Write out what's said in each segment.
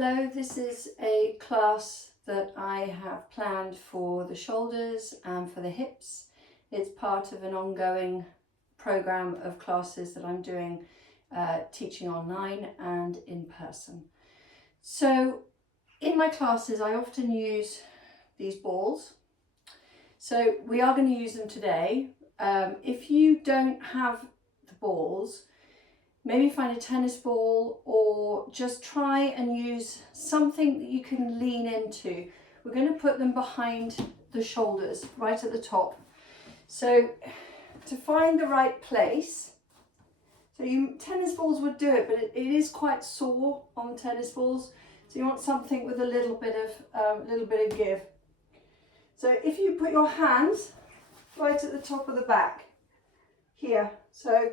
Hello, this is a class that I have planned for the shoulders and for the hips. It's part of an ongoing program of classes that I'm doing, teaching online and in person. So in my classes I often use these balls. So we are going to use them today. If you don't have the balls, maybe find a tennis ball or just try and use something that you can lean into. We're going to put them behind the shoulders, right at the top. So to find the right place, tennis balls would do it, but it is quite sore on tennis balls. So you want something with a little bit of give. So if you put your hands right at the top of the back, here. So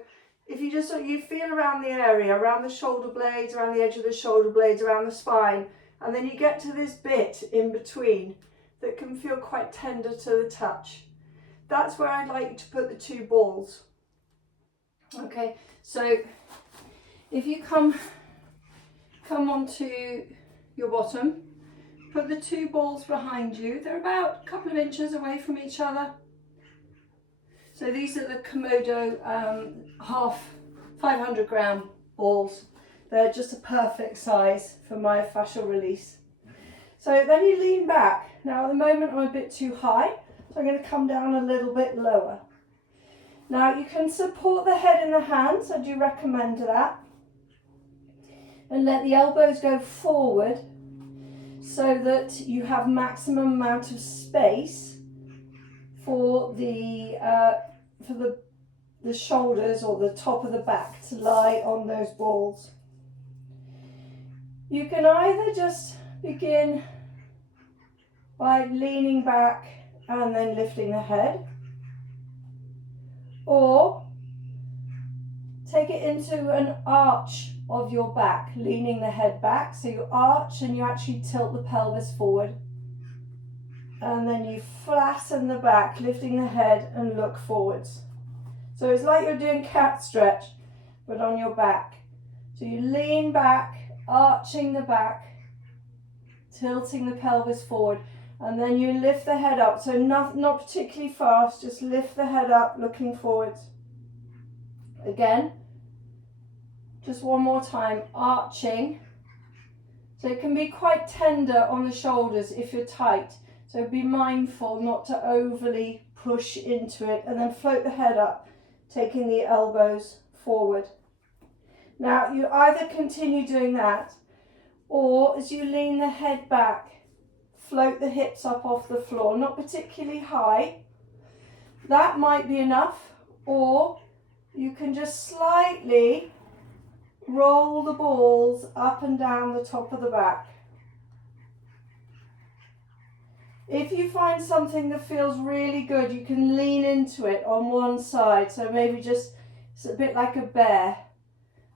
if you just you feel around the area, around the shoulder blades, around the edge of the shoulder blades, around the spine, and then you get to this bit in between that can feel quite tender to the touch. That's where I'd like you to put the two balls. Okay, so if you come onto your bottom, put the two balls behind you. They're about a couple of inches away from each other. So these are the Komodo 500 gram balls. They're just a perfect size for myofascial release. So then you lean back. Now at the moment I'm a bit too high, so I'm going to come down a little bit lower. Now you can support the head in the hands, I do recommend that. And let the elbows go forward so that you have maximum amount of space for the shoulders or the top of the back to lie on those balls. You can either just begin by leaning back and then lifting the head, or take it into an arch of your back, leaning the head back. So you arch and you actually tilt the pelvis forward. And then you flatten the back, lifting the head and look forwards. So it's like you're doing cat stretch, but on your back. So you lean back, arching the back, tilting the pelvis forward, and then you lift the head up. So not particularly fast, just lift the head up, looking forwards. Again, just one more time, arching. So it can be quite tender on the shoulders if you're tight. So be mindful not to overly push into it, and then float the head up, taking the elbows forward. Now you either continue doing that, or as you lean the head back, float the hips up off the floor, not particularly high. That might be enough, or you can just slightly roll the balls up and down the top of the back. If you find something that feels really good, you can lean into it on one side. So maybe just, it's a bit like a bear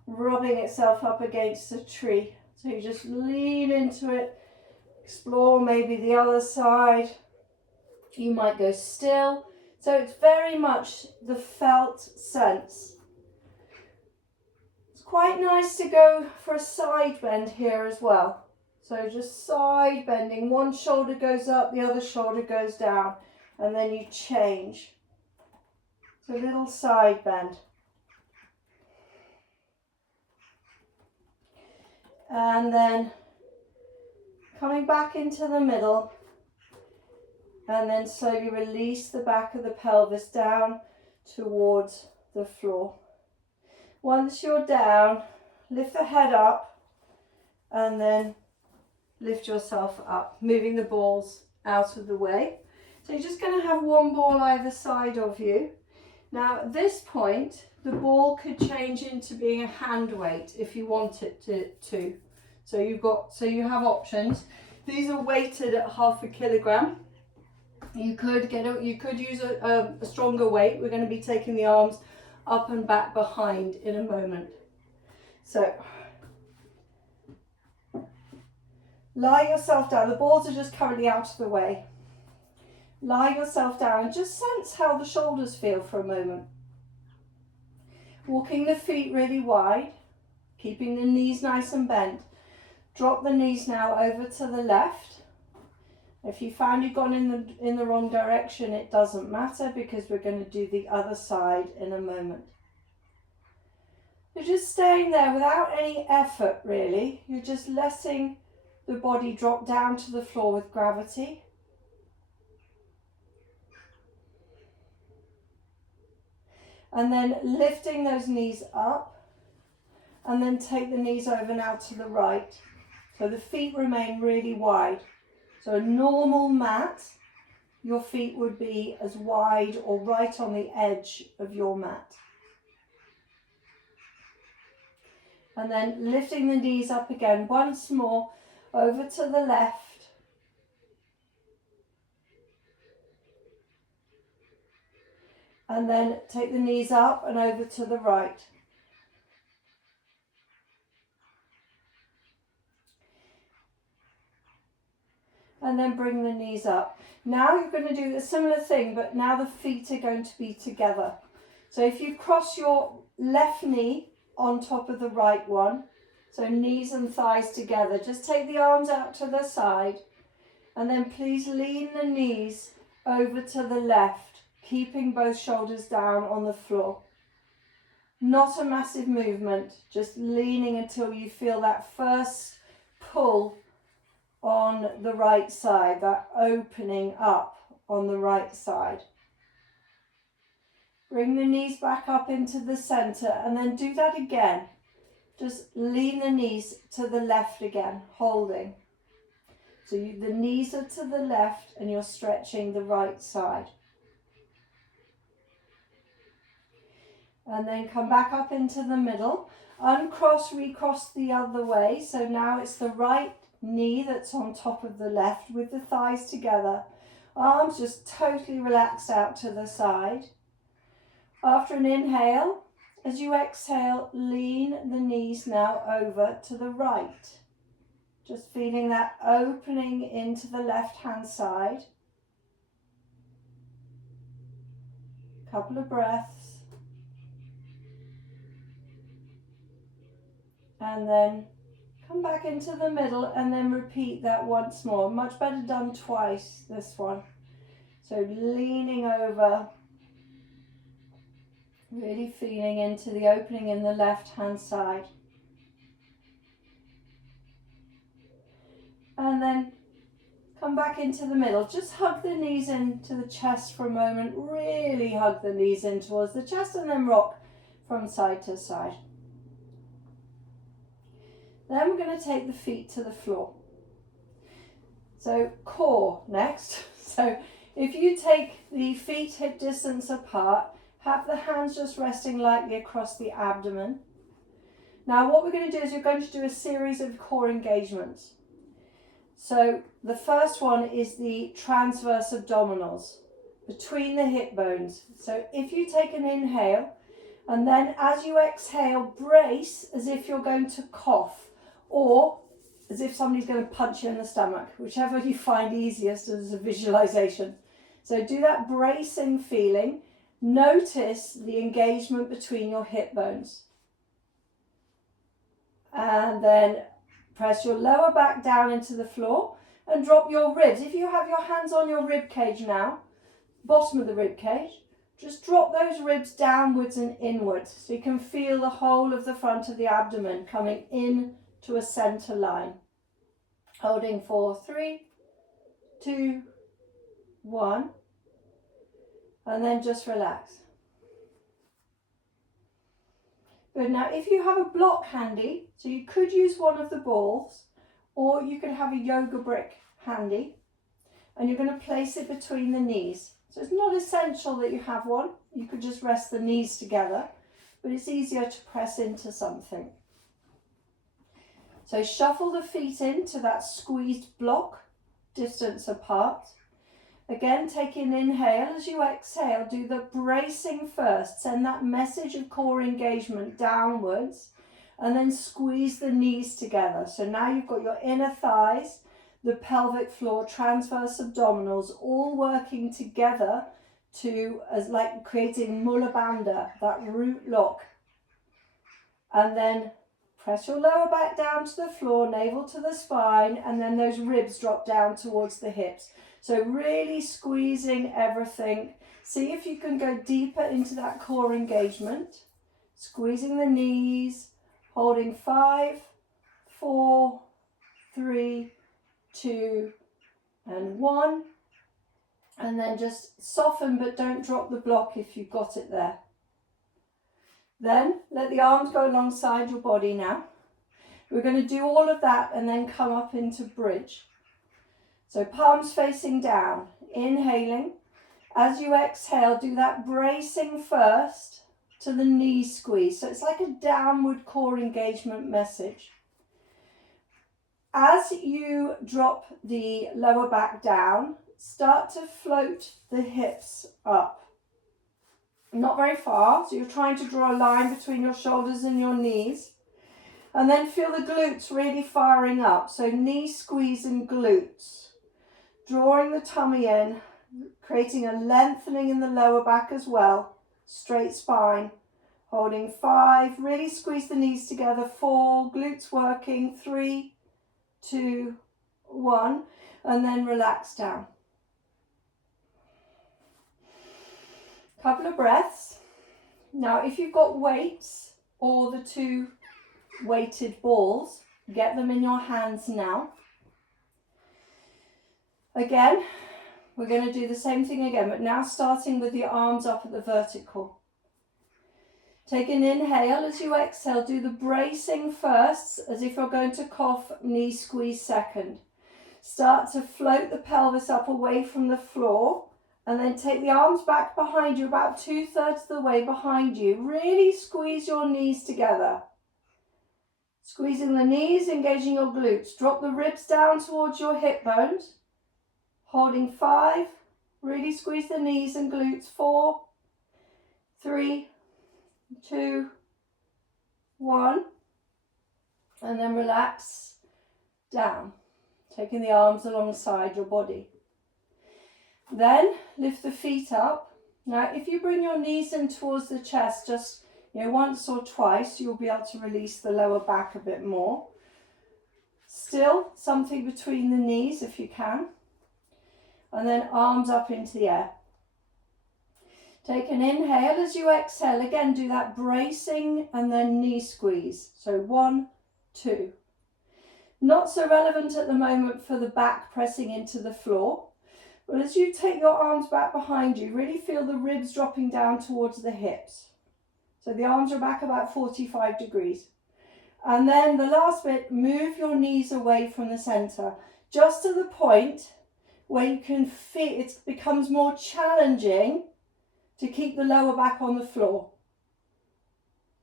rubbing itself up against a tree. So you just lean into it, explore maybe the other side. You might go still. So it's very much the felt sense. It's quite nice to go for a side bend here as well. So just side bending, one shoulder goes up, the other shoulder goes down, and then you change. So a little side bend. And then coming back into the middle, and then slowly release the back of the pelvis down towards the floor. Once you're down, lift the head up, and then lift yourself up, moving the balls out of the way. So you're just going to have one ball either side of you. Now at this point, the ball could change into being a hand weight if you want it to. So you have options. These are weighted at 0.5 kilogram. You could use a stronger weight. We're going to be taking the arms up and back behind in a moment. So lie yourself down. The balls are just currently out of the way. Lie yourself down and just sense how the shoulders feel for a moment. Walking the feet really wide, keeping the knees nice and bent. Drop the knees now over to the left. If you found you've gone in the wrong direction, it doesn't matter, because we're going to do the other side in a moment. You're just staying there without any effort, really. You're just letting the body drop down to the floor with gravity. And then lifting those knees up, and then take the knees over now to the right. So the feet remain really wide. So a normal mat, your feet would be as wide or right on the edge of your mat. And then lifting the knees up again once more, over to the left. And then take the knees up and over to the right. And then bring the knees up. Now you're going to do a similar thing, but now the feet are going to be together. So if you cross your left knee on top of the right one, so knees and thighs together, just take the arms out to the side, and then please lean the knees over to the left, keeping both shoulders down on the floor. Not a massive movement, just leaning until you feel that first pull on the right side, that opening up on the right side. Bring the knees back up into the center, and then do that again. Just lean the knees to the left again, holding. So the knees are to the left and you're stretching the right side. And then come back up into the middle. Uncross, recross the other way. So now it's the right knee that's on top of the left with the thighs together. Arms just totally relaxed out to the side. After an inhale, as you exhale, lean the knees now over to the right. Just feeling that opening into the left-hand side. Couple of breaths. And then come back into the middle and then repeat that once more. Much better done twice, this one. So leaning over, really feeling into the opening in the left-hand side. And then come back into the middle. Just hug the knees into the chest for a moment. Really hug the knees in towards the chest and then rock from side to side. Then we're going to take the feet to the floor. So core next. So if you take the feet hip distance apart, have the hands just resting lightly across the abdomen. Now what we're going to do is you're going to do a series of core engagements. So the first one is the transverse abdominals between the hip bones. So if you take an inhale and then as you exhale, brace as if you're going to cough or as if somebody's going to punch you in the stomach, whichever you find easiest as a visualization. So do that bracing feeling. Notice the engagement between your hip bones. And then press your lower back down into the floor and drop your ribs. If you have your hands on your rib cage now, bottom of the rib cage, just drop those ribs downwards and inwards so you can feel the whole of the front of the abdomen coming in to a center line. Holding for 3, 2, 1, and then just relax. Good. Now if you have a block handy, so you could use one of the balls or you could have a yoga brick handy, and you're going to place it between the knees. So it's not essential that you have one, you could just rest the knees together, but it's easier to press into something. So shuffle the feet into that squeezed block, distance apart. Again, take an inhale. As you exhale, do the bracing first. Send that message of core engagement downwards and then squeeze the knees together. So now you've got your inner thighs, the pelvic floor, transverse abdominals, all working together to, as like creating mula bandha, that root lock. And then Press your lower back down to the floor, navel to the spine, and then those ribs drop down towards the hips. So really squeezing everything. See if you can go deeper into that core engagement. Squeezing the knees, holding 5, 4, 3, 2, and 1. And then just soften, but don't drop the block if you've got it there. Then let the arms go alongside your body now. We're going to do all of that and then come up into bridge. So palms facing down, inhaling. As you exhale, do that bracing first to the knees squeeze. So it's like a downward core engagement message. As you drop the lower back down, start to float the hips up. Not very far, so you're trying to draw a line between your shoulders and your knees. And then feel the glutes really firing up. So knee squeeze and glutes. Drawing the tummy in, creating a lengthening in the lower back as well. Straight spine. Holding 5, really squeeze the knees together. 4, glutes working. 3, 2, 1. And then relax down. Couple of breaths. Now if you've got weights or the 2 weighted balls, get them in your hands now. Again, we're going to do the same thing again, but now starting with the arms up at the vertical. Take an inhale. As you exhale, do the bracing first, as if you're going to cough, knee squeeze second. Start to float the pelvis up away from the floor. And then take the arms back behind you, about 2/3 of the way behind you. Really squeeze your knees together. Squeezing the knees, engaging your glutes. Drop the ribs down towards your hip bones. Holding 5. Really squeeze the knees and glutes. 4, 3, 2, 1. And then relax down. Taking the arms alongside your body. Then lift the feet up. Now if you bring your knees in towards the chest just once or twice, you'll be able to release the lower back a bit more. Still something between the knees if you can. And then arms up into the air. Take an inhale. As you exhale, again do that bracing and then knee squeeze. So 1, 2. Not so relevant at the moment for the back pressing into the floor. But as you take your arms back behind you, really feel the ribs dropping down towards the hips. So the arms are back about 45 degrees. And then the last bit, move your knees away from the center, just to the point where you can feel it becomes more challenging to keep the lower back on the floor.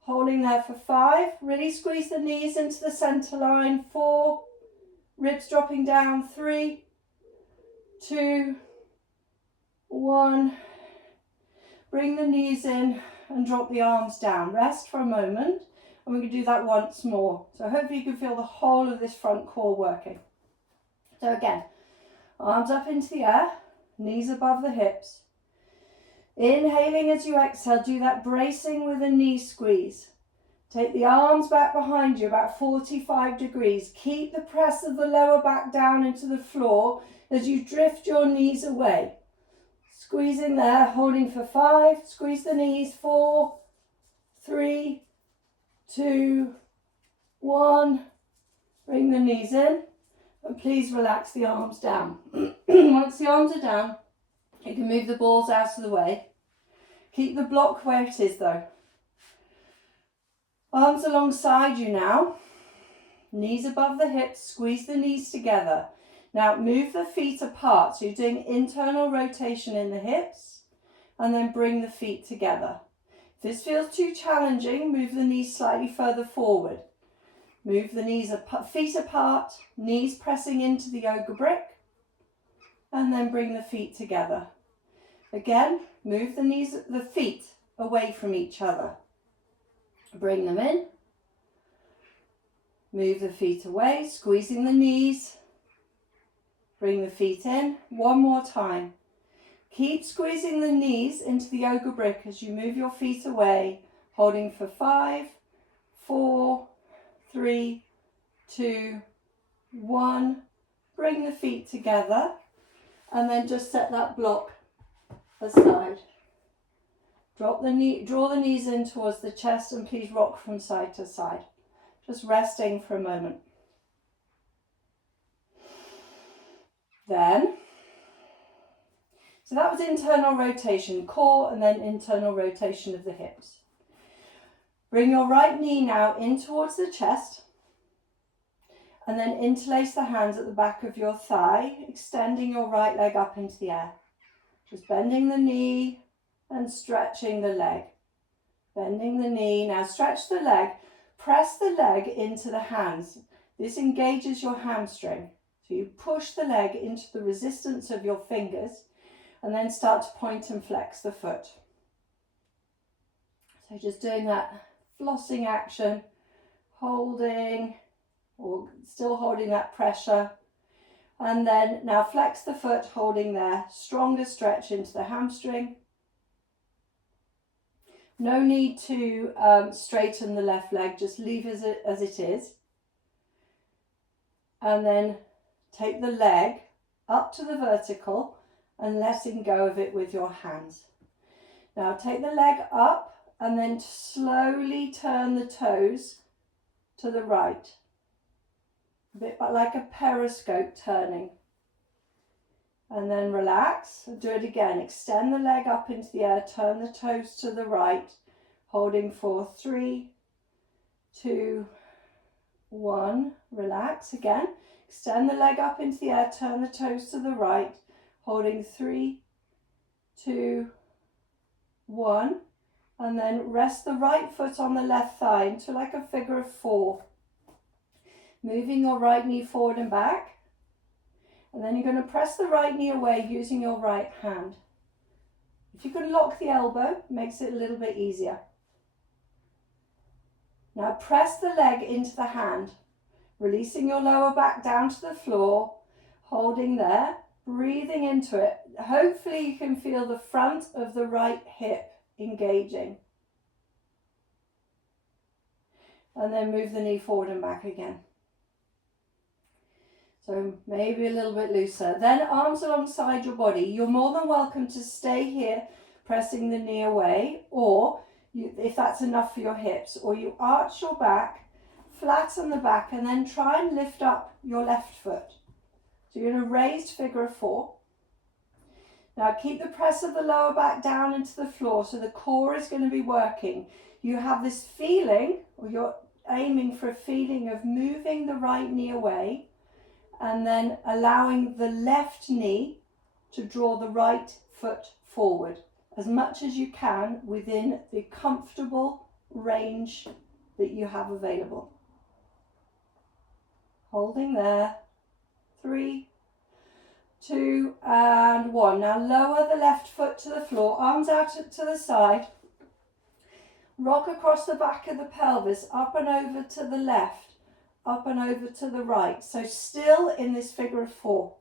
Holding there for 5, really squeeze the knees into the center line. 4, ribs dropping down. 3, 2, 1. Bring the knees in and drop the arms down. Rest for a moment and we're going to do that once more. So hopefully you can feel the whole of this front core working. So again, arms up into the air, knees above the hips. Inhaling as you exhale, do that bracing with a knee squeeze. Take the arms back behind you about 45 degrees. Keep the press of the lower back down into the floor as you drift your knees away. Squeezing there, holding for 5. Squeeze the knees. 4, 3, 2, 1. Bring the knees in. And please relax the arms down. Once the arms are down, you can move the balls out of the way. Keep the block where it is though. Arms alongside you now. Knees above the hips. Squeeze the knees together. Now move the feet apart. So you're doing internal rotation in the hips. And then bring the feet together. If this feels too challenging, move the knees slightly further forward. Move the feet apart, knees pressing into the yoga brick, and then bring the feet together. Again, move the feet away from each other. Bring them in. Move the feet away, squeezing the knees. Bring the feet in. One more time. Keep squeezing the knees into the yoga brick as you move your feet away, holding for 5, 4, 3, 2, 1. Bring the feet together and then just set that block aside. Draw the knees in towards the chest and please rock from side to side. Just resting for a moment. Then, so that was internal rotation, core and then internal rotation of the hips. Bring your right knee now in towards the chest and then interlace the hands at the back of your thigh, extending your right leg up into the air. Just bending the knee and stretching the leg. Bending the knee, now stretch the leg, press the leg into the hands. This engages your hamstring. So you push the leg into the resistance of your fingers and then start to point and flex the foot. So just doing that flossing action, holding or still holding that pressure. And then now flex the foot, holding there, stronger stretch into the hamstring. No need to straighten the left leg, just leave as it is. And then take the leg up to the vertical and letting go of it with your hands. Now take the leg up and then slowly turn the toes to the right. A bit like a periscope turning. And then relax and do it again. Extend the leg up into the air, turn the toes to the right, holding for 3, 2, 1. Relax again. Extend the leg up into the air, turn the toes to the right, holding 3, 2, 1. And then rest the right foot on the left thigh into like a figure of 4. Moving your right knee forward and back. And then you're going to press the right knee away using your right hand. If you can lock the elbow, it makes it a little bit easier. Now press the leg into the hand, releasing your lower back down to the floor, holding there, breathing into it. Hopefully you can feel the front of the right hip engaging. And then move the knee forward and back again. So maybe a little bit looser. Then arms alongside your body. You're more than welcome to stay here pressing the knee away, or if that's enough for your hips, or you arch your back, flatten the back and then try and lift up your left foot. So you're in a raised figure of 4. Now keep the press of the lower back down into the floor so the core is going to be working. You have this feeling, or you're aiming for a feeling of moving the right knee away and then allowing the left knee to draw the right foot forward as much as you can within the comfortable range that you have available. Holding there, 3, 2 and 1. Now lower the left foot to the floor, arms out to the side. Rock across the back of the pelvis, up and over to the left, up and over to the right. So still in this figure of 4.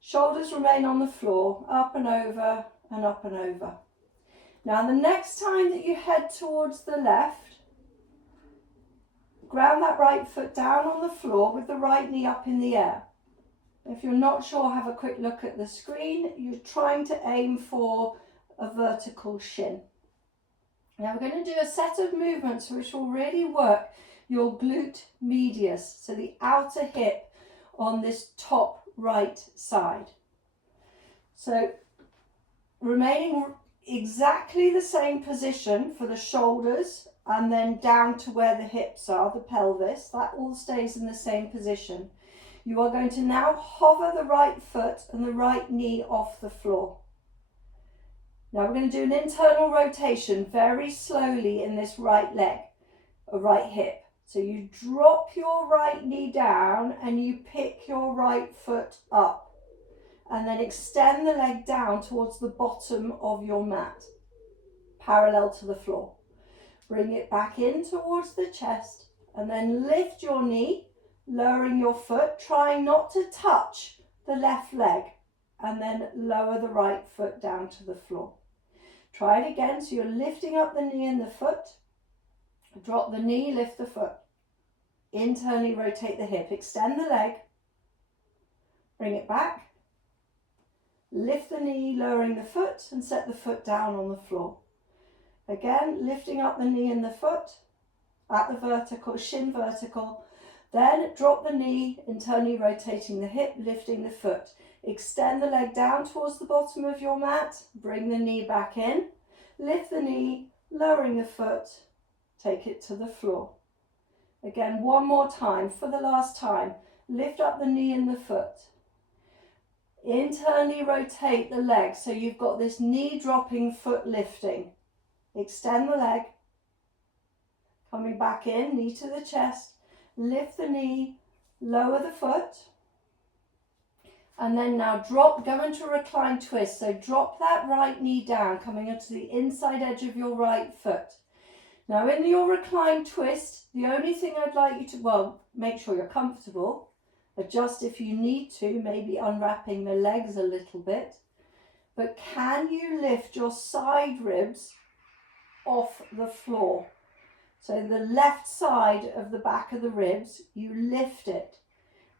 Shoulders remain on the floor, up and over and up and over. Now the next time that you head towards the left, ground that right foot down on the floor with the right knee up in the air. If you're not sure, have a quick look at the screen. You're trying to aim for a vertical shin. Now we're going to do a set of movements which will really work your glute medius, so the outer hip on this top right side. So remaining exactly the same position for the shoulders and then down to where the hips are, the pelvis, that all stays in the same position. You are going to now hover the right foot and the right knee off the floor. Now we're going to do an internal rotation very slowly in this right leg, or right hip. So you drop your right knee down and you pick your right foot up and then extend the leg down towards the bottom of your mat, parallel to the floor. Bring it back in towards the chest and then lift your knee, lowering your foot, trying not to touch the left leg, and then lower the right foot down to the floor. Try it again. So you're lifting up the knee and the foot, drop the knee, lift the foot. Internally rotate the hip, extend the leg, bring it back, lift the knee, lowering the foot, and set the foot down on the floor. Again, lifting up the knee and the foot at the vertical, shin vertical. Then drop the knee, internally rotating the hip, lifting the foot. Extend the leg down towards the bottom of your mat, bring the knee back in, lift the knee, lowering the foot, take it to the floor. Again, one more time, for the last time, lift up the knee and the foot. Internally rotate the leg, so you've got this knee dropping, foot lifting. Extend the leg, coming back in, knee to the chest, lift the knee, lower the foot, and then now drop, go into a recline twist. So drop that right knee down, coming onto the inside edge of your right foot. Now in your recline twist, the only thing I'd like you to, well, make sure you're comfortable, adjust if you need to, maybe unwrapping the legs a little bit, but can you lift your side ribs off the floor? So the left side of the back of the ribs, you lift it.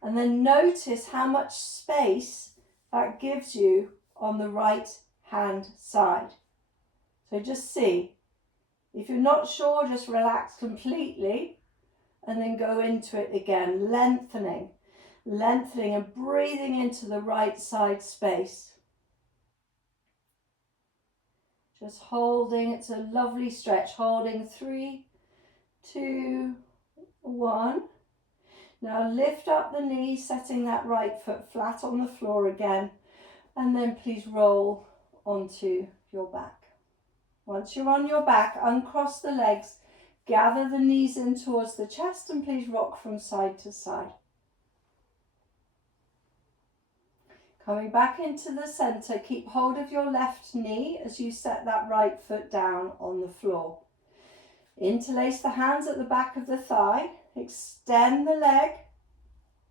And then notice how much space that gives you on the right hand side. So just see. If you're not sure, just relax completely and then go into it again, lengthening and breathing into the right side space. Just holding, it's a lovely stretch, holding 3, 2, 1. Now lift up the knee, setting that right foot flat on the floor again, and then please roll onto your back. Once you're on your back, uncross the legs, gather the knees in towards the chest, and please rock from side to side. Coming back into the center, keep hold of your left knee as you set that right foot down on the floor. Interlace the hands at the back of the thigh, extend the leg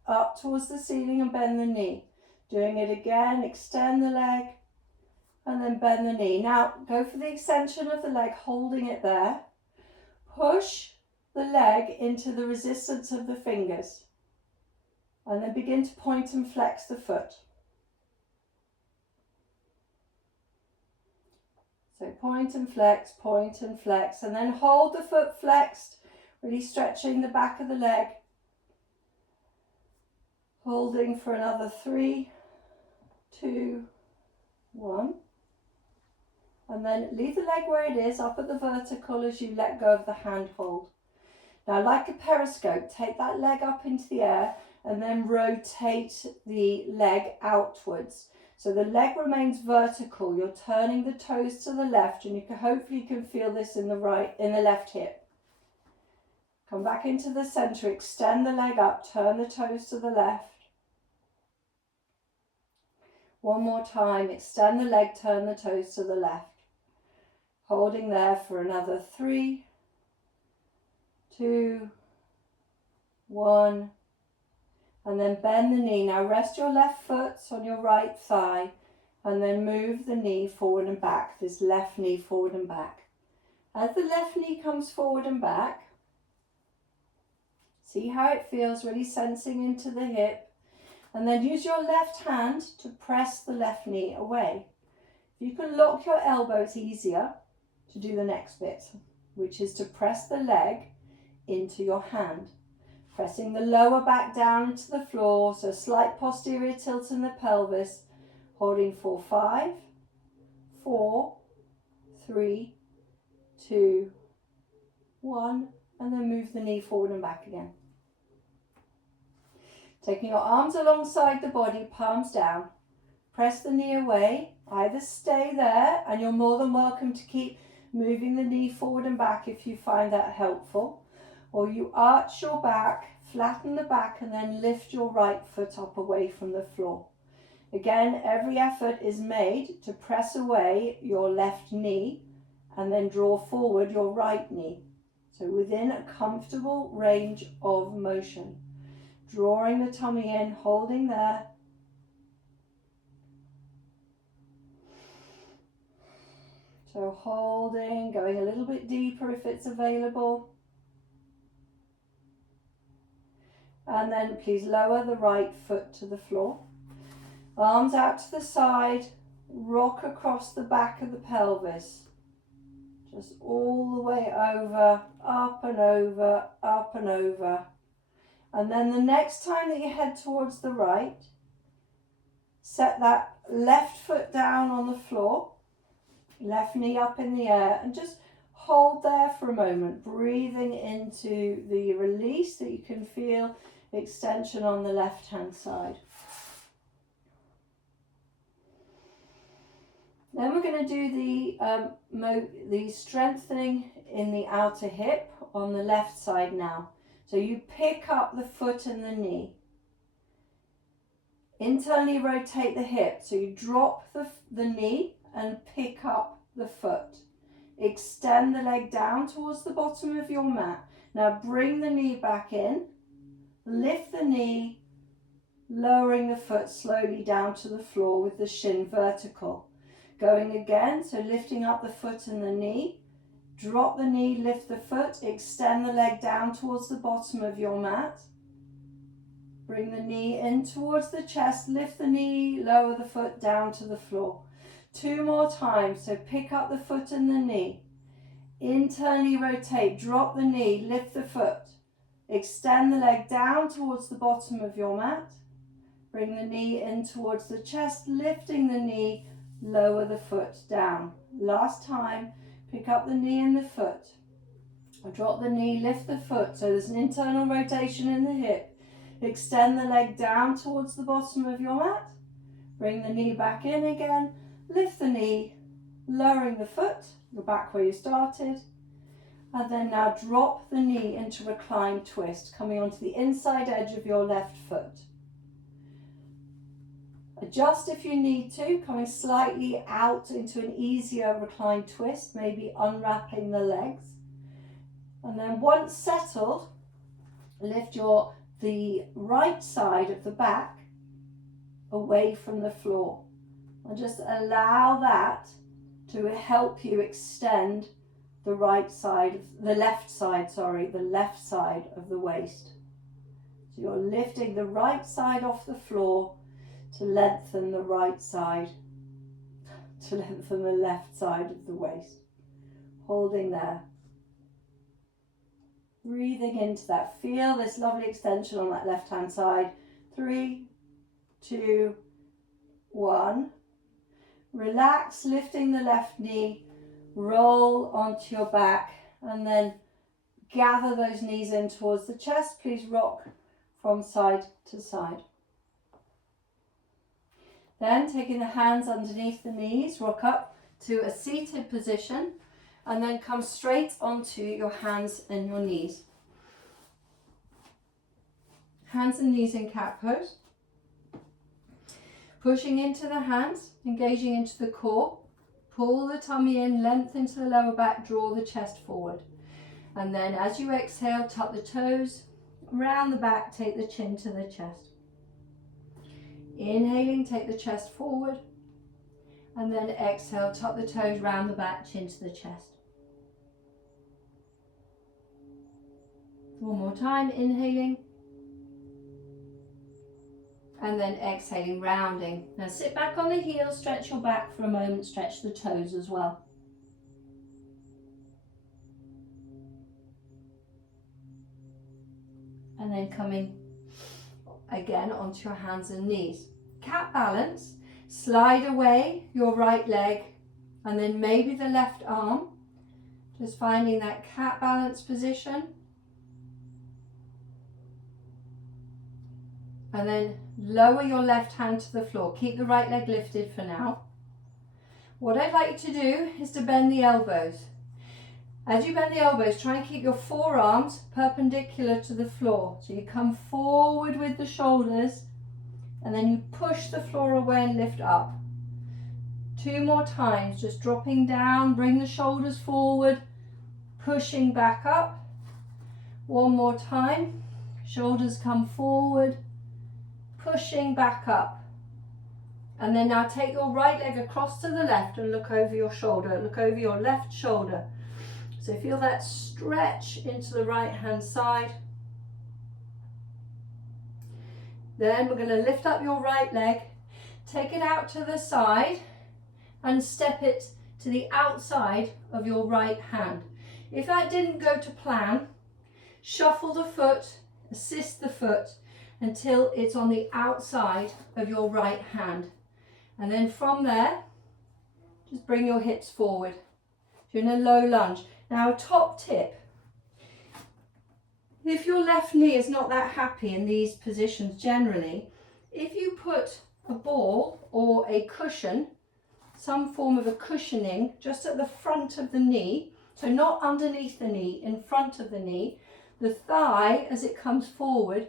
up towards the ceiling and bend the knee. Doing it again, extend the leg and then bend the knee. Now go for the extension of the leg, holding it there. Push the leg into the resistance of the fingers and then begin to point and flex the foot. So point and flex, and then hold the foot flexed, really stretching the back of the leg. Holding for another 3, 2, 1. And then leave the leg where it is, up at the vertical as you let go of the hand hold. Now, like a periscope, take that leg up into the air and then rotate the leg outwards. So the leg remains vertical. You're turning the toes to the left, and hopefully you can feel this in the left hip. Come back into the center, extend the leg up, turn the toes to the left. One more time, extend the leg, turn the toes to the left. Holding there for another 3, 2, 1. And then bend the knee. Now rest your left foot on your right thigh and then move the knee forward and back, this left knee forward and back. As the left knee comes forward and back, see how it feels, really sensing into the hip. And then use your left hand to press the left knee away. If you can lock your elbow, it's easier to do the next bit, which is to press the leg into your hand. Pressing the lower back down into the floor, so slight posterior tilt in the pelvis, holding for 5, 4, 3, 2, 1, and then move the knee forward and back again. Taking your arms alongside the body, palms down, press the knee away, either stay there, and you're more than welcome to keep moving the knee forward and back if you find that helpful. Or you arch your back, flatten the back, and then lift your right foot up away from the floor. Again, every effort is made to press away your left knee and then draw forward your right knee. So within a comfortable range of motion. Drawing the tummy in, holding there. So holding, going a little bit deeper if it's available. And then please lower the right foot to the floor. Arms out to the side, rock across the back of the pelvis. Just all the way over, up and over, up and over. And then the next time that you head towards the right, set that left foot down on the floor, left knee up in the air, and just hold there for a moment, breathing into the release that you can feel, extension on the left hand side. Then we're going to do the strengthening in the outer hip on the left side now. So you pick up the foot and the knee. Internally rotate the hip. So you drop the knee and pick up the foot. Extend the leg down towards the bottom of your mat. Now bring the knee back in. Lift the knee, lowering the foot slowly down to the floor with the shin vertical. Going again, so lifting up the foot and the knee. Drop the knee, lift the foot, extend the leg down towards the bottom of your mat. Bring the knee in towards the chest, lift the knee, lower the foot down to the floor. 2 more times, so pick up the foot and the knee. Internally rotate, drop the knee, lift the foot. Extend the leg down towards the bottom of your mat. Bring the knee in towards the chest, lifting the knee, lower the foot down. Last time, pick up the knee and the foot. Drop the knee, lift the foot. So there's an internal rotation in the hip. Extend the leg down towards the bottom of your mat. Bring the knee back in again. Lift the knee, lowering the foot. Go back where you started. And then now drop the knee into recline twist, coming onto the inside edge of your left foot. Adjust if you need to, coming slightly out into an easier recline twist, maybe unwrapping the legs. And then once settled, lift the right side of the back away from the floor. And just allow that to help you extend the left side of the waist. So you're lifting the right side off the floor to lengthen the right side, to lengthen the left side of the waist. Holding there. Breathing into that. Feel this lovely extension on that left hand side. 3, 2, 1. Relax, lifting the left knee. Roll onto your back and then gather those knees in towards the chest. Please rock from side to side. Then taking the hands underneath the knees, rock up to a seated position and then come straight onto your hands and your knees. Hands and knees in cat pose. Pushing into the hands, engaging into the core. Pull the tummy in, lengthen into the lower back, draw the chest forward. And then as you exhale, tuck the toes, round the back, take the chin to the chest. Inhaling, take the chest forward. And then exhale, tuck the toes, round the back, chin to the chest. One more time, inhaling. And then exhaling, rounding. Now sit back on the heels, stretch your back for a moment, stretch the toes as well. And then coming again onto your hands and knees. Cat balance, slide away your right leg and then maybe the left arm. Just finding that cat balance position. And then lower your left hand to the floor. Keep the right leg lifted for now. What I'd like you to do is to bend the elbows. As you bend the elbows, try and keep your forearms perpendicular to the floor. So you come forward with the shoulders and then you push the floor away and lift up. 2 more times, just dropping down, bring the shoulders forward, pushing back up. 1 more time, shoulders come forward, pushing back up. And then now take your right leg across to the left and look over your shoulder, look over your left shoulder. So feel that stretch into the right hand side. Then we're going to lift up your right leg, take it out to the side and step it to the outside of your right hand. If that didn't go to plan, shuffle the foot, assist the foot until it's on the outside of your right hand. And then from there, just bring your hips forward. You're in a low lunge. Now a top tip. If your left knee is not that happy in these positions generally, if you put a ball or a cushion, some form of a cushioning just at the front of the knee, so not underneath the knee, in front of the knee, the thigh as it comes forward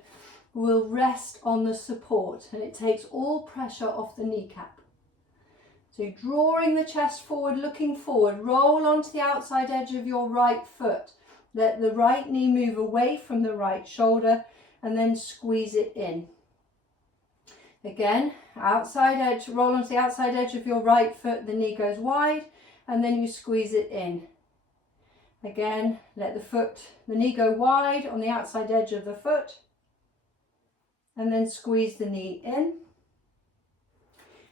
will rest on the support and it takes all pressure off the kneecap. So drawing the chest forward, looking forward, roll onto the outside edge of your right foot. Let the right knee move away from the right shoulder and then squeeze it in. Again, outside edge, roll onto the outside edge of your right foot, the knee goes wide and then you squeeze it in. Again, let the knee go wide on the outside edge of the foot and then squeeze the knee in.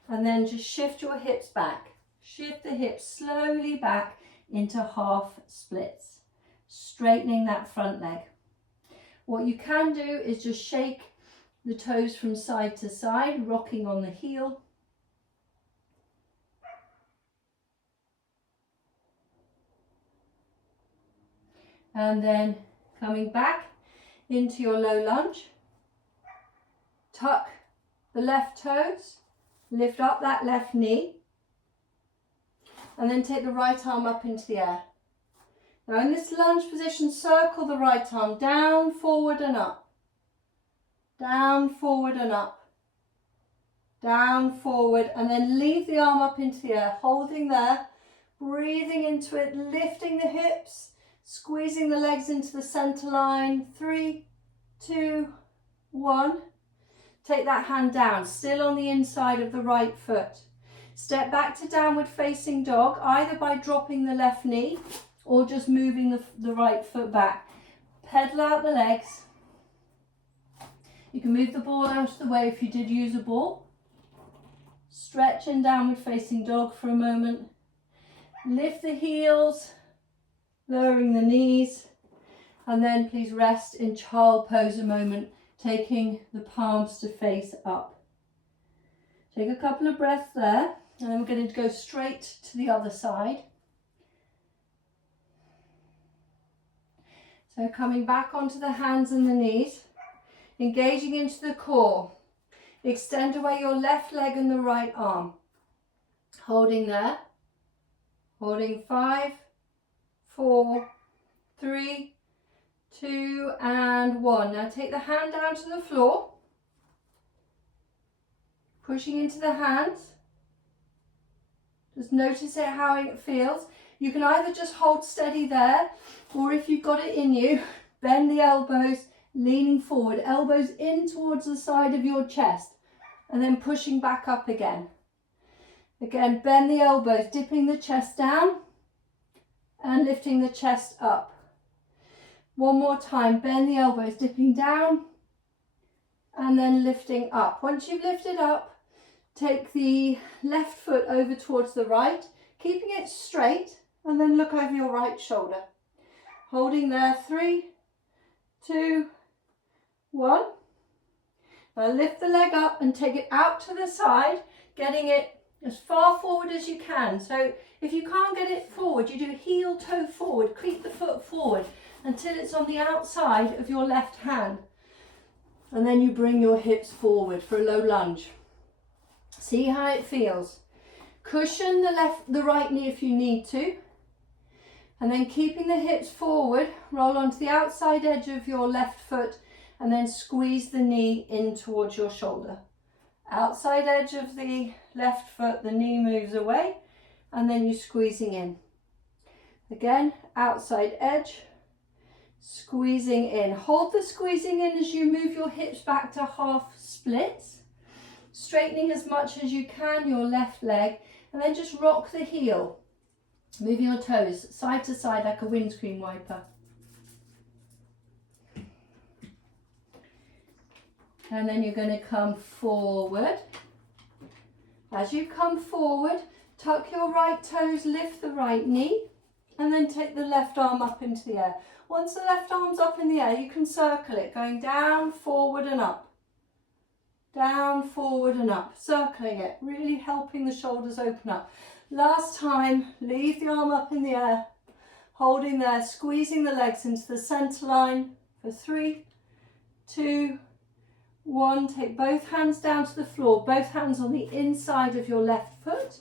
And then just shift your hips back. Shift the hips slowly back into half splits, straightening that front leg. What you can do is just shake the toes from side to side, rocking on the heel. And then coming back into your low lunge, tuck the left toes, lift up that left knee, and then take the right arm up into the air. Now in this lunge position, circle the right arm down, forward and up. Down, forward and up. Down, forward, and then leave the arm up into the air, holding there, breathing into it, lifting the hips, squeezing the legs into the center line. 3, 2, 1. Take that hand down, still on the inside of the right foot. Step back to downward facing dog, either by dropping the left knee or just moving the right foot back. Pedal out the legs. You can move the ball out of the way if you did use a ball. Stretch in downward facing dog for a moment. Lift the heels, lowering the knees, and then please rest in child pose a moment, taking the palms to face up. Take a couple of breaths there, and then we're going to go straight to the other side. So coming back onto the hands and the knees, engaging into the core. Extend away your left leg and the right arm. Holding there. Holding 5, 4, 3, 2 and 1. Now take the hand down to the floor. Pushing into the hands. Just notice how it feels. You can either just hold steady there, or if you've got it in you, bend the elbows, leaning forward, elbows in towards the side of your chest, and then pushing back up again. Again, bend the elbows, dipping the chest down and lifting the chest up. One more time, bend the elbows, dipping down and then lifting up. Once you've lifted up, take the left foot over towards the right, keeping it straight, and then look over your right shoulder. Holding there, 3, 2, 1. Now lift the leg up and take it out to the side, getting it as far forward as you can. So if you can't get it forward, you do heel toe forward, creep the foot forward until it's on the outside of your left hand. And then you bring your hips forward for a low lunge. See how it feels. Cushion the right knee if you need to. And then keeping the hips forward, roll onto the outside edge of your left foot and then squeeze the knee in towards your shoulder. Outside edge of the left foot, the knee moves away and then you're squeezing in. Again, outside edge, squeezing in. Hold the squeezing in as you move your hips back to half splits, straightening as much as you can your left leg, and then just rock the heel, moving your toes side to side like a windscreen wiper. and then you're going to come forward. As you come forward, tuck your right toes, lift the right knee, and then take the left arm up into the air. Once the left arm's up in the air, you can circle it, going down, forward and up. Down, forward and up, circling it, really helping the shoulders open up. Last time, leave the arm up in the air, holding there, squeezing the legs into the center line for 3, 2, 1. Take both hands down to the floor, both hands on the inside of your left foot.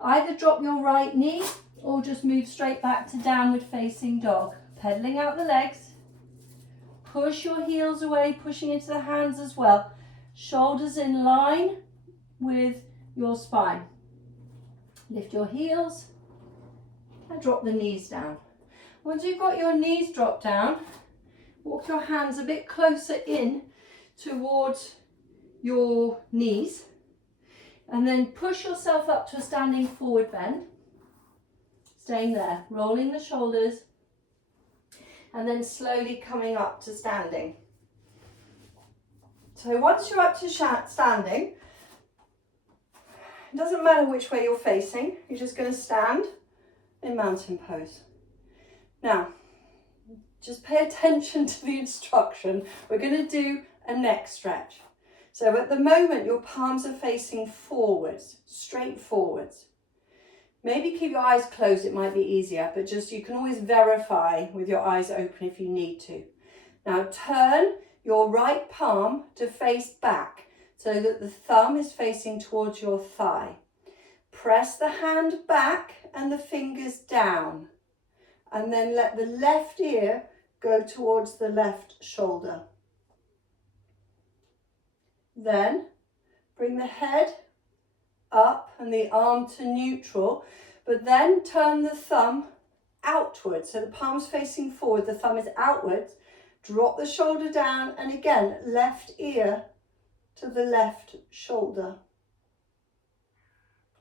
Either drop your right knee or just move straight back to downward facing dog. Pedaling out the legs. Push your heels away, pushing into the hands as well. Shoulders in line with your spine. Lift your heels and drop the knees down. Once you've got your knees dropped down, walk your hands a bit closer in towards your knees, and then push yourself up to a standing forward bend, staying there, rolling the shoulders, and then slowly coming up to standing. So once you're up to standing, it doesn't matter which way you're facing, you're just going to stand in mountain pose. Now, just pay attention to the instruction. We're going to do a neck stretch. So at the moment, your palms are facing forwards, straight forwards. Maybe keep your eyes closed, it might be easier, but just you can always verify with your eyes open if you need to. Now turn your right palm to face back so that the thumb is facing towards your thigh. Press the hand back and the fingers down, and then let the left ear go towards the left shoulder. Then bring the head up and the arm to neutral, but then turn the thumb outwards. So the palm's facing forward, the thumb is outwards. Drop the shoulder down, and again, left ear to the left shoulder.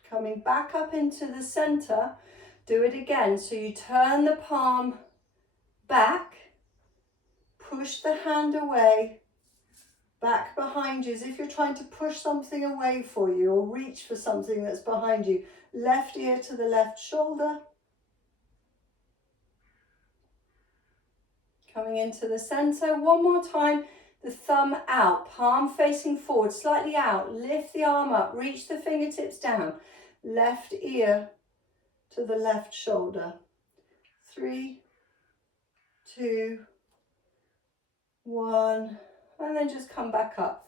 Coming back up into the center, do it again. So you turn the palm back, push the hand away, back behind you, as if you're trying to push something away for you or reach for something that's behind you. Left ear to the left shoulder. Coming into the center. One more time. The thumb out, palm facing forward, slightly out. Lift the arm up, reach the fingertips down. Left ear to the left shoulder. 3, 2, 1. And then just come back up.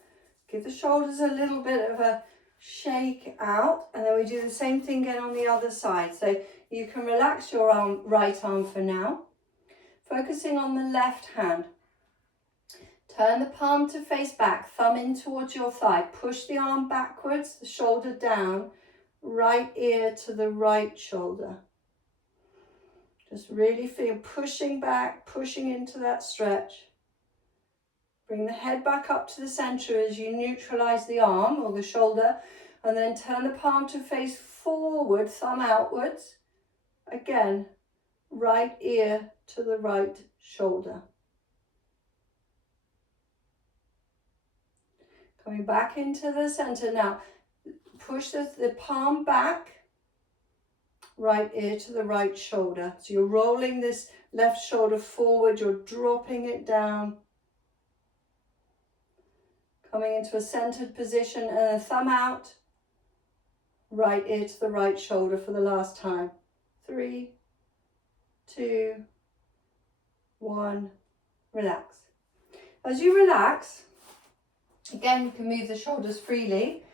Give the shoulders a little bit of a shake out, and then we do the same thing again on the other side. So you can relax your right arm for now, focusing on the left hand. Turn the palm to face back, thumb in towards your thigh. Push the arm backwards, the shoulder down, right ear to the right shoulder. Just really feel pushing back, pushing into that stretch. Bring the head back up to the center as you neutralize the arm or the shoulder, and then turn the palm to face forward, thumb outwards. Again, right ear to the right shoulder. Coming back into the center now. Push the palm back, right ear to the right shoulder. So you're rolling this left shoulder forward, you're dropping it down. Coming into a centered position and a thumb out, right ear to the right shoulder for the last time. 3, 2, 1, relax. As you relax, again, you can move the shoulders freely.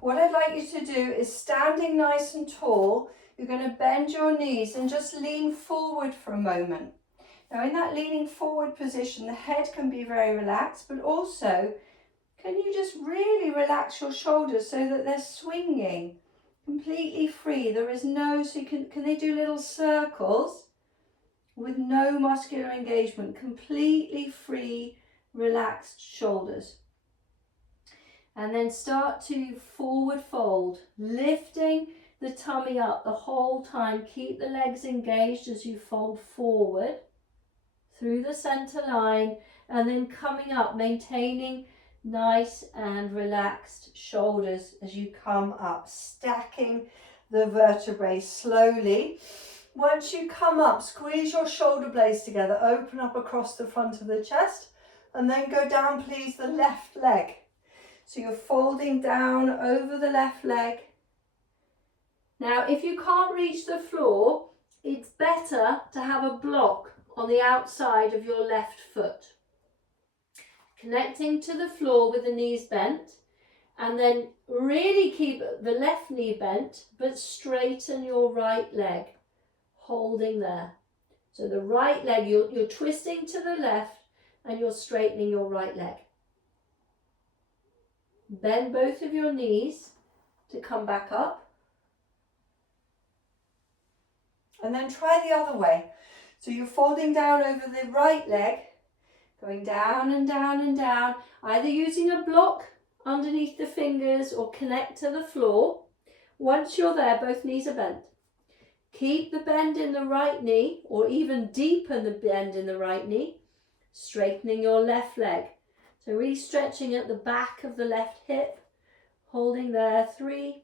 What I'd like you to do is, standing nice and tall, you're going to bend your knees and just lean forward for a moment. Now in that leaning forward position, the head can be very relaxed, but also can you just really relax your shoulders so that they're swinging completely free. There is no, so you can they do little circles with no muscular engagement, completely free, relaxed shoulders. And then start to forward fold, lifting the tummy up the whole time. Keep the legs engaged as you fold forward through the center line, and then coming up, maintaining Nice and relaxed shoulders as you come up, stacking the vertebrae slowly. Once you come up, squeeze your shoulder blades together, open up across the front of the chest, and then go down, please, the left leg. So you're folding down over the left leg. Now, if you can't reach the floor, it's better to have a block on the outside of your left foot. Connecting to the floor with the knees bent, and then really keep the left knee bent, but straighten your right leg, holding there. So the right leg, you're twisting to the left and you're straightening your right leg. Bend both of your knees to come back up. And then try the other way. So you're folding down over the right leg, going down and down and down, either using a block underneath the fingers or connect to the floor. Once you're there, both knees are bent. Keep the bend in the right knee, or even deepen the bend in the right knee, straightening your left leg. So really stretching at the back of the left hip, holding there. 3,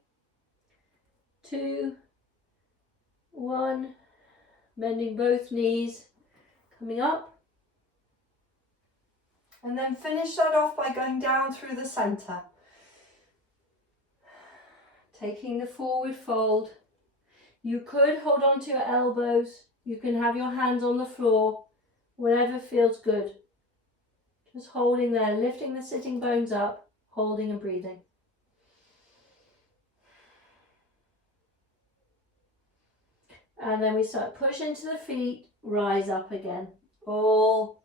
2, 1, bending both knees, coming up. And then finish that off by going down through the center. Taking the forward fold. You could hold on to your elbows. You can have your hands on the floor, whatever feels good. Just holding there, lifting the sitting bones up, holding and breathing. And then we start pushing to the feet, rise up again, all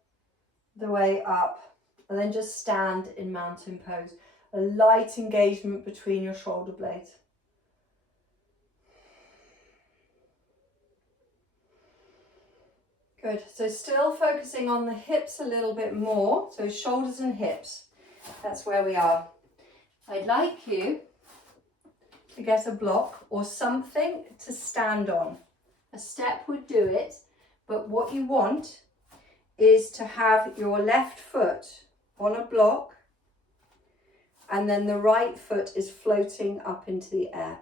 the way up. And then just stand in mountain pose. A light engagement between your shoulder blades. Good, so still focusing on the hips a little bit more. So shoulders and hips, that's where we are. I'd like you to get a block or something to stand on. A step would do it, but what you want is to have your left foot on a block and then the right foot is floating up into the air.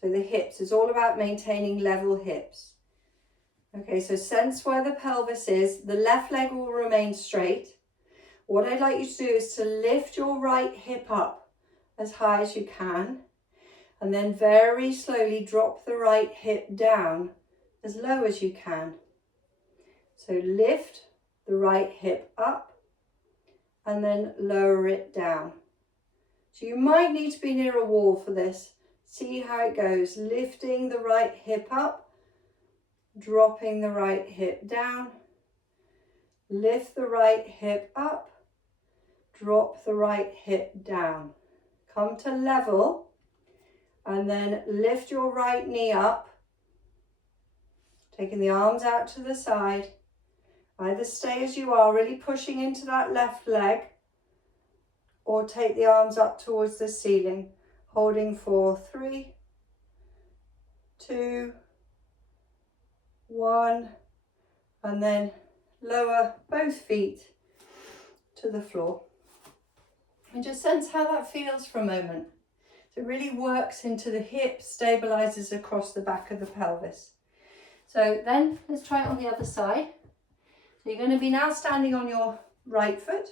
So the hips is all about maintaining level hips. Okay, so sense where the pelvis is. The left leg will remain straight. What I'd like you to do is to lift your right hip up as high as you can, and then very slowly drop the right hip down as low as you can. So lift the right hip up and then lower it down. So you might need to be near a wall for this. See how it goes. Lifting the right hip up, dropping the right hip down, lift the right hip up, drop the right hip down. Come to level and then lift your right knee up, taking the arms out to the side. Either stay as you are, really pushing into that left leg, or take the arms up towards the ceiling, holding for 3, 2, 1, and then lower both feet to the floor. And just sense how that feels for a moment. So it really works into the hips, stabilizes across the back of the pelvis. So then let's try it on the other side. So you're going to be now standing on your right foot,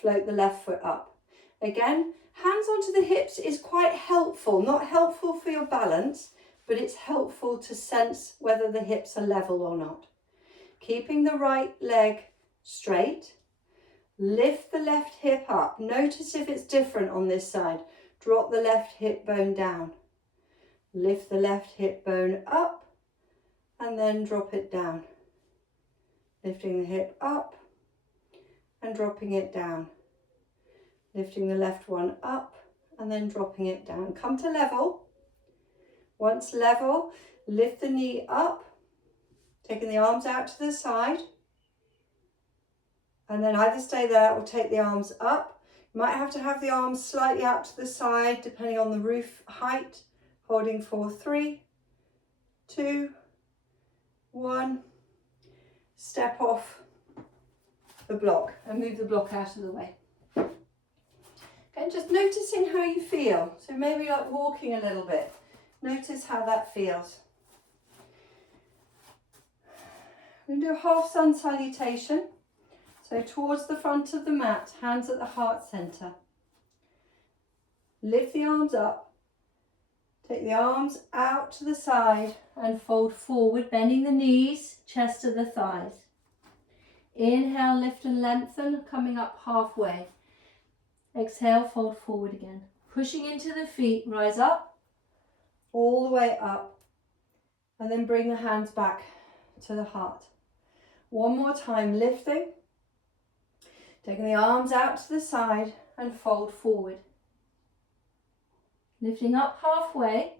float the left foot up. Again, hands onto the hips is quite helpful, not helpful for your balance, but it's helpful to sense whether the hips are level or not. Keeping the right leg straight, lift the left hip up. Notice if it's different on this side. Drop the left hip bone down. Lift the left hip bone up and then drop it down. Lifting the hip up and dropping it down. Lifting the left one up and then dropping it down. Come to level. Once level, lift the knee up, taking the arms out to the side, and then either stay there or take the arms up. You might have to have the arms slightly out to the side depending on the roof height, holding for 3, 2, 1, step off the block and move the block out of the way. Okay, just noticing how you feel. So maybe like walking a little bit. Notice how that feels. We're going to do a half sun salutation. So towards the front of the mat, hands at the heart center. Lift the arms up. Take the arms out to the side and fold forward, bending the knees, chest to the thighs. Inhale, lift and lengthen, coming up halfway. Exhale, fold forward again. Pushing into the feet, rise up, all the way up, and then bring the hands back to the heart. One more time, lifting, taking the arms out to the side and fold forward. Lifting up halfway,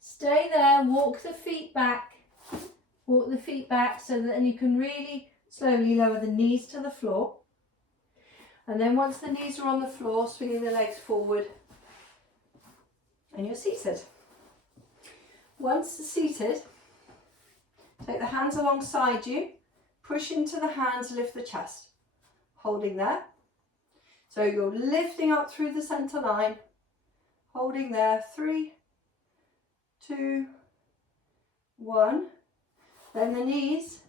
stay there, walk the feet back so that then you can really slowly lower the knees to the floor. And then once the knees are on the floor, swinging the legs forward and you're seated. Once seated, take the hands alongside you, push into the hands, lift the chest, holding there. So you're lifting up through the center line, holding there, 3, 2, 1. Then the knees,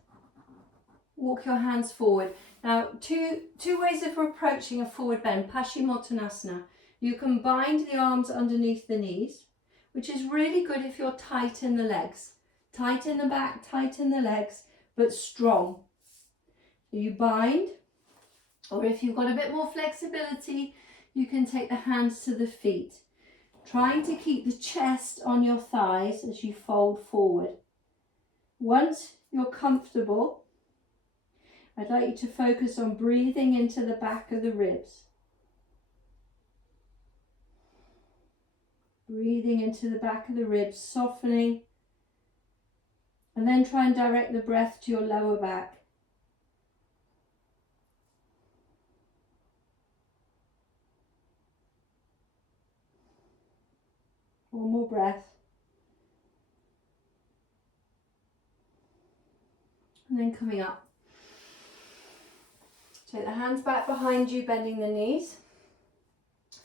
walk your hands forward. Now, two ways of approaching a forward bend, Paschimottanasana. You can bind the arms underneath the knees, which is really good if you're tight in the legs. Tight in the back, tight in the legs, but strong. So you bind, or if you've got a bit more flexibility, you can take the hands to the feet, trying to keep the chest on your thighs as you fold forward. Once you're comfortable, I'd like you to focus on breathing into the back of the ribs. Breathing into the back of the ribs, softening, and then try and direct the breath to your lower back. One more breath. And then coming up. Take the hands back behind you, bending the knees.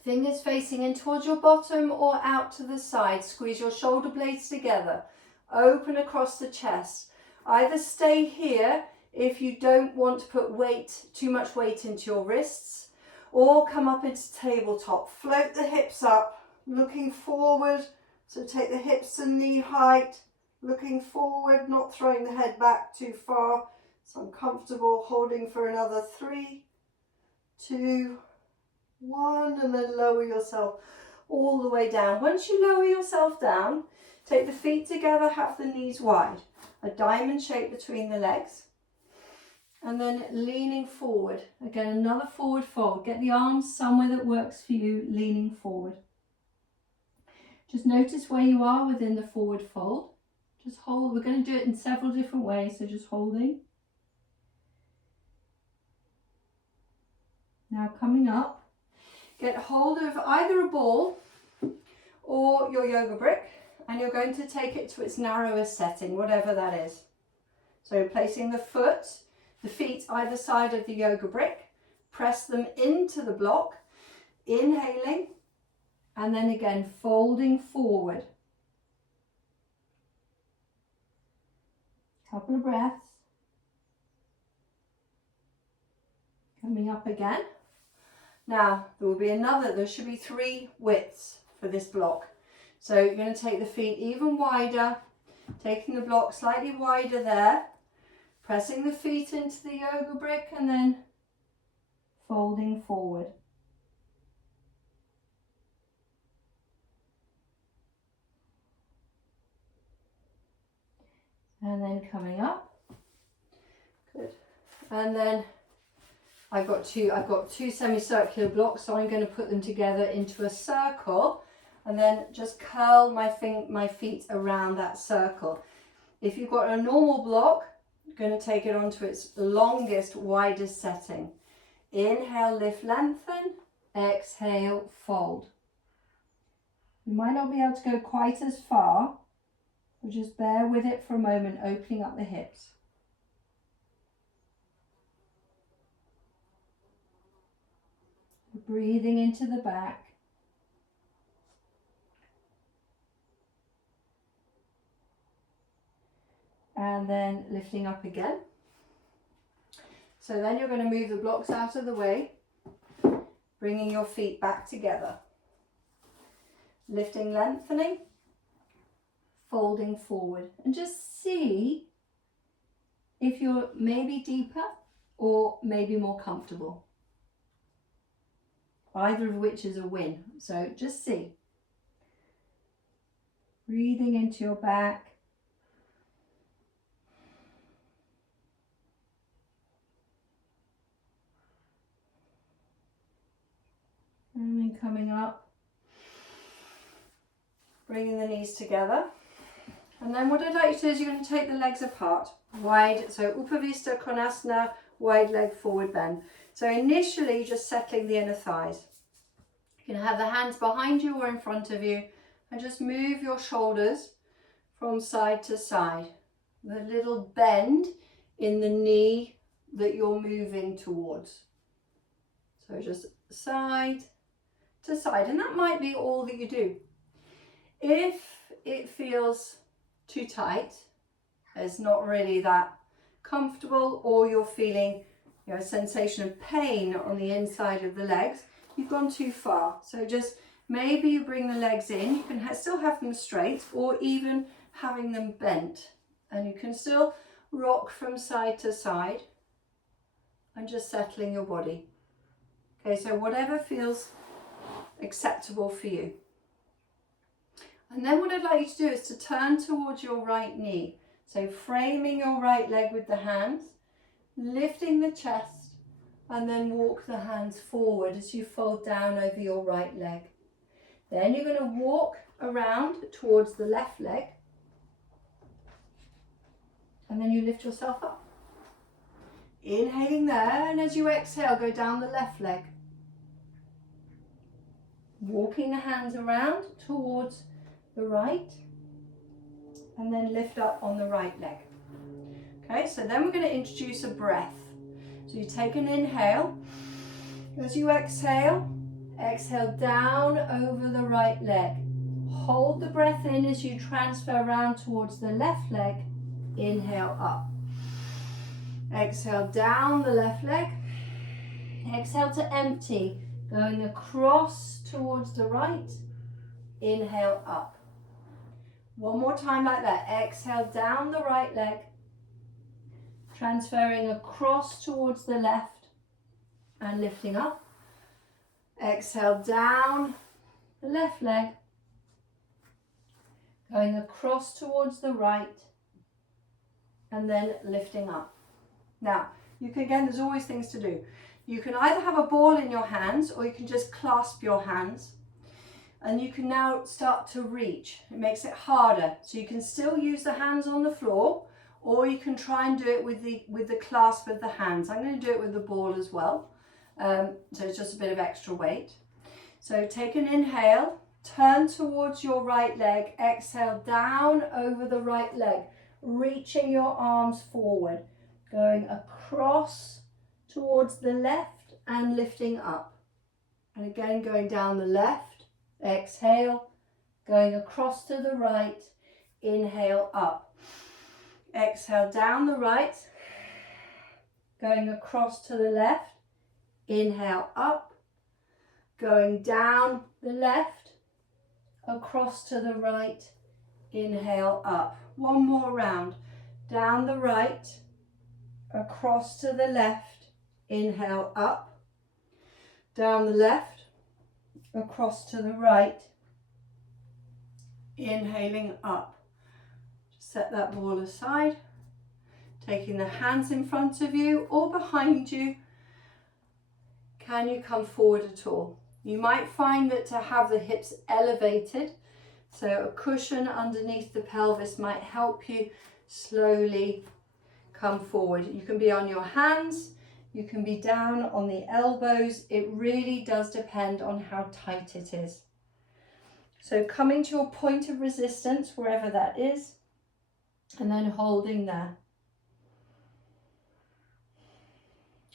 Fingers facing in towards your bottom or out to the side. Squeeze your shoulder blades together. Open across the chest. Either stay here if you don't want to put too much weight into your wrists, or come up into tabletop. Float the hips up, looking forward. So take the hips to knee height, looking forward, not throwing the head back too far. So I'm comfortable holding for another 3, 2, 1, and then lower yourself all the way down. Once you lower yourself down, take the feet together, have the knees wide, a diamond shape between the legs, and then leaning forward. Again, another forward fold. Get the arms somewhere that works for you, leaning forward. Just notice where you are within the forward fold. Just hold. We're going to do it in several different ways, so just holding. Now coming up, get hold of either a ball or your yoga brick, and you're going to take it to its narrowest setting, whatever that is. So placing the feet either side of the yoga brick, press them into the block, inhaling, and then again folding forward. Couple of breaths. Coming up again. Now, there should be 3 widths for this block. So you're going to take the feet even wider, taking the block slightly wider there, pressing the feet into the yoga brick and then folding forward. And then coming up. Good. And then I've got two semicircular blocks, so I'm going to put them together into a circle and then just curl my feet around that circle. If you've got a normal block, you're going to take it onto its longest, widest setting. Inhale, lift, lengthen. Exhale, fold. You might not be able to go quite as far, but just bear with it for a moment, opening up the hips. breathing into the back. And then lifting up again. So then you're going to move the blocks out of the way, bringing your feet back together. Lifting, lengthening, folding forward. And just see if you're maybe deeper or maybe more comfortable. Either of which is a win. So just see. Breathing into your back. And then coming up, bringing the knees together. And then what I'd like you to do is you're going to take the legs apart, wide, so Upavista Konasana, wide leg forward bend. So initially just settling the inner thighs. You can have the hands behind you or in front of you and just move your shoulders from side to side. The little bend in the knee that you're moving towards. So just side to side, and that might be all that you do. If it feels too tight, it's not really that comfortable, or you're feeling a sensation of pain on the inside of the legs, you've gone too far. So just maybe you bring the legs in, you can still have them straight or even having them bent, and you can still rock from side to side and just settling your body. Okay, so whatever feels acceptable for you. And then what I'd like you to do is to turn towards your right knee. So framing your right leg with the hands, lifting the chest, and then walk the hands forward as you fold down over your right leg. Then you're going to walk around towards the left leg, and then you lift yourself up. Inhaling there, and as you exhale, go down the left leg. Walking the hands around towards the right, and then lift up on the right leg. Okay, so then we're going to introduce a breath. So you take an inhale. As you exhale, exhale down over the right leg. Hold the breath in as you transfer around towards the left leg. Inhale up. Exhale down the left leg. Exhale to empty, going across towards the right. Inhale up. One more time like that. Exhale down the right leg, transferring across towards the left and lifting up. Exhale down the left leg, going across towards the right and then lifting up. Now, you can, again, there's always things to do. You can either have a ball in your hands or you can just clasp your hands. And you can now start to reach. It makes it harder. So you can still use the hands on the floor, or you can try and do it with the clasp of the hands. I'm going to do it with the ball as well. So it's just a bit of extra weight. So take an inhale, turn towards your right leg, exhale down over the right leg, reaching your arms forward, going across towards the left and lifting up. And again, going down the left. Exhale, going across to the right, inhale up. Exhale down the right, going across to the left, inhale up, going down the left, across to the right, inhale up. One more round, down the right, across to the left, inhale up, down the left, across to the right, inhaling up. Just set that ball aside, taking the hands in front of you or behind you. Can you come forward at all? You might find that to have the hips elevated, so a cushion underneath the pelvis might help you slowly come forward. You can be on your hands, you can be down on the elbows. It really does depend on how tight it is. So coming to your point of resistance, wherever that is, and then holding there.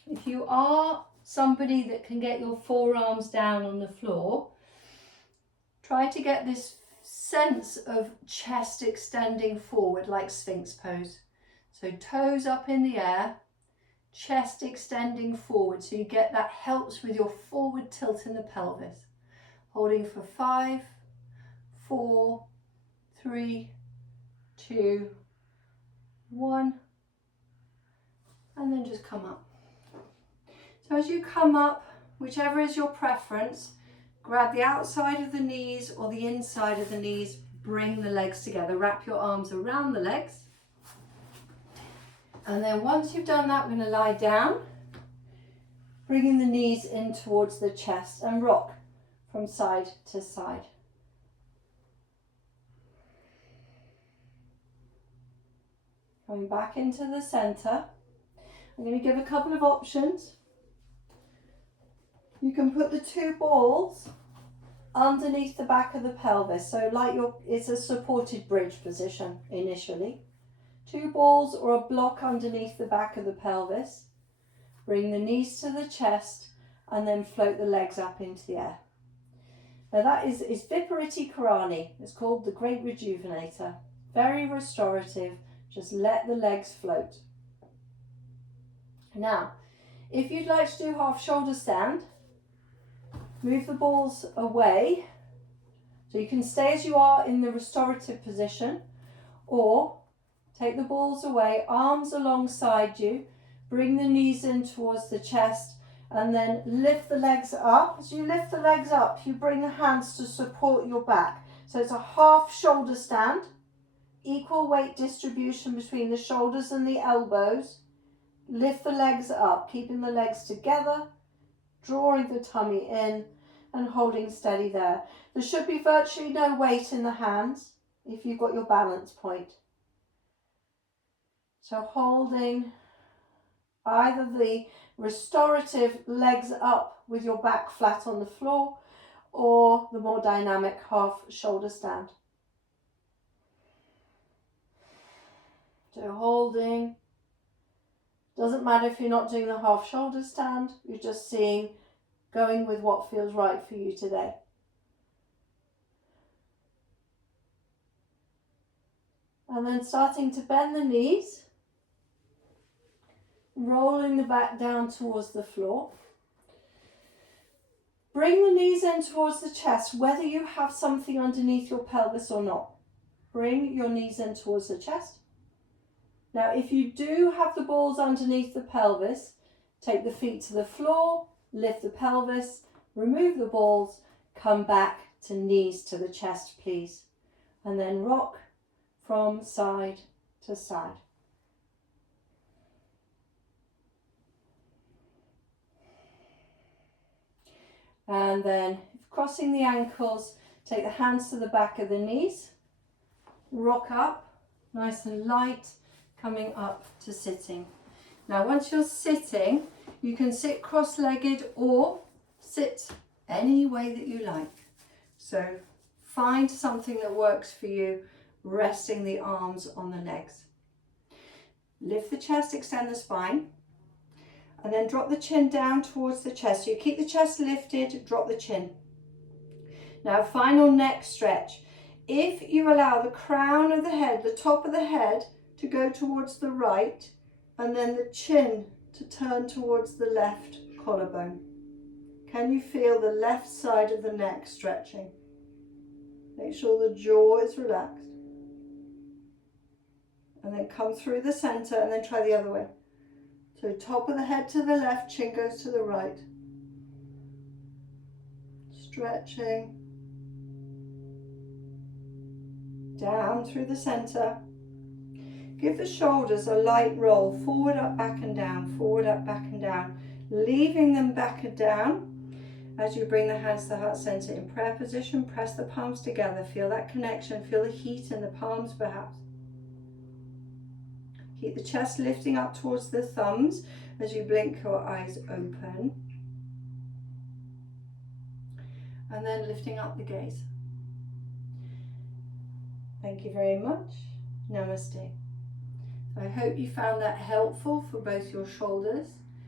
If you are somebody that can get your forearms down on the floor, try to get this sense of chest extending forward like Sphinx pose. So toes up in the air, chest extending forward, so you get that, helps with your forward tilt in the pelvis. Holding for 5, 4, 3, 2, 1, and then just come up. So as you come up, whichever is your preference, grab the outside of the knees or the inside of the knees, bring the legs together, wrap your arms around the legs. And then once you've done that, we're going to lie down, bringing the knees in towards the chest and rock from side to side. Coming back into the center. I'm going to give a couple of options. You can put the 2 balls underneath the back of the pelvis, so like it's a supported bridge position initially. 2 balls or a block underneath the back of the pelvis. Bring the knees to the chest and then float the legs up into the air. Now that is Vipariti Karani. It's called the Great Rejuvenator. Very restorative. Just let the legs float. Now, if you'd like to do half shoulder stand, move the balls away. So you can stay as you are in the restorative position, or take the balls away, arms alongside you, bring the knees in towards the chest, and then lift the legs up. As you lift the legs up, you bring the hands to support your back. So it's a half shoulder stand, equal weight distribution between the shoulders and the elbows. Lift the legs up, keeping the legs together, drawing the tummy in and holding steady there. There should be virtually no weight in the hands if you've got your balance point. So holding either the restorative legs up with your back flat on the floor, or the more dynamic half shoulder stand. So holding, doesn't matter if you're not doing the half shoulder stand, you're just going with what feels right for you today. And then starting to bend the knees, rolling the back down towards the floor. Bring the knees in towards the chest, whether you have something underneath your pelvis or not. Bring your knees in towards the chest. Now, if you do have the balls underneath the pelvis, take the feet to the floor, lift the pelvis, remove the balls, come back to knees to the chest, please. And then rock from side to side. And then crossing the ankles, take the hands to the back of the knees, rock up, nice and light, coming up to sitting. Now once you're sitting, you can sit cross-legged or sit any way that you like. So find something that works for you, resting the arms on the legs. Lift the chest, extend the spine, and then drop the chin down towards the chest. So you keep the chest lifted, drop the chin. Now final neck stretch. If you allow the crown of the head, the top of the head, to go towards the right, and then the chin to turn towards the left collarbone. Can you feel the left side of the neck stretching? Make sure the jaw is relaxed. And then come through the center and then try the other way. So top of the head to the left, chin goes to the right. Stretching. Down through the center. Give the shoulders a light roll, forward, up, back and down, forward, up, back and down, leaving them back and down as you bring the hands to the heart center. In prayer position, press the palms together, feel that connection, feel the heat in the palms perhaps. Keep the chest lifting up towards the thumbs as you blink your eyes open. And then lifting up the gaze. Thank you very much. Namaste. I hope you found that helpful for both your shoulders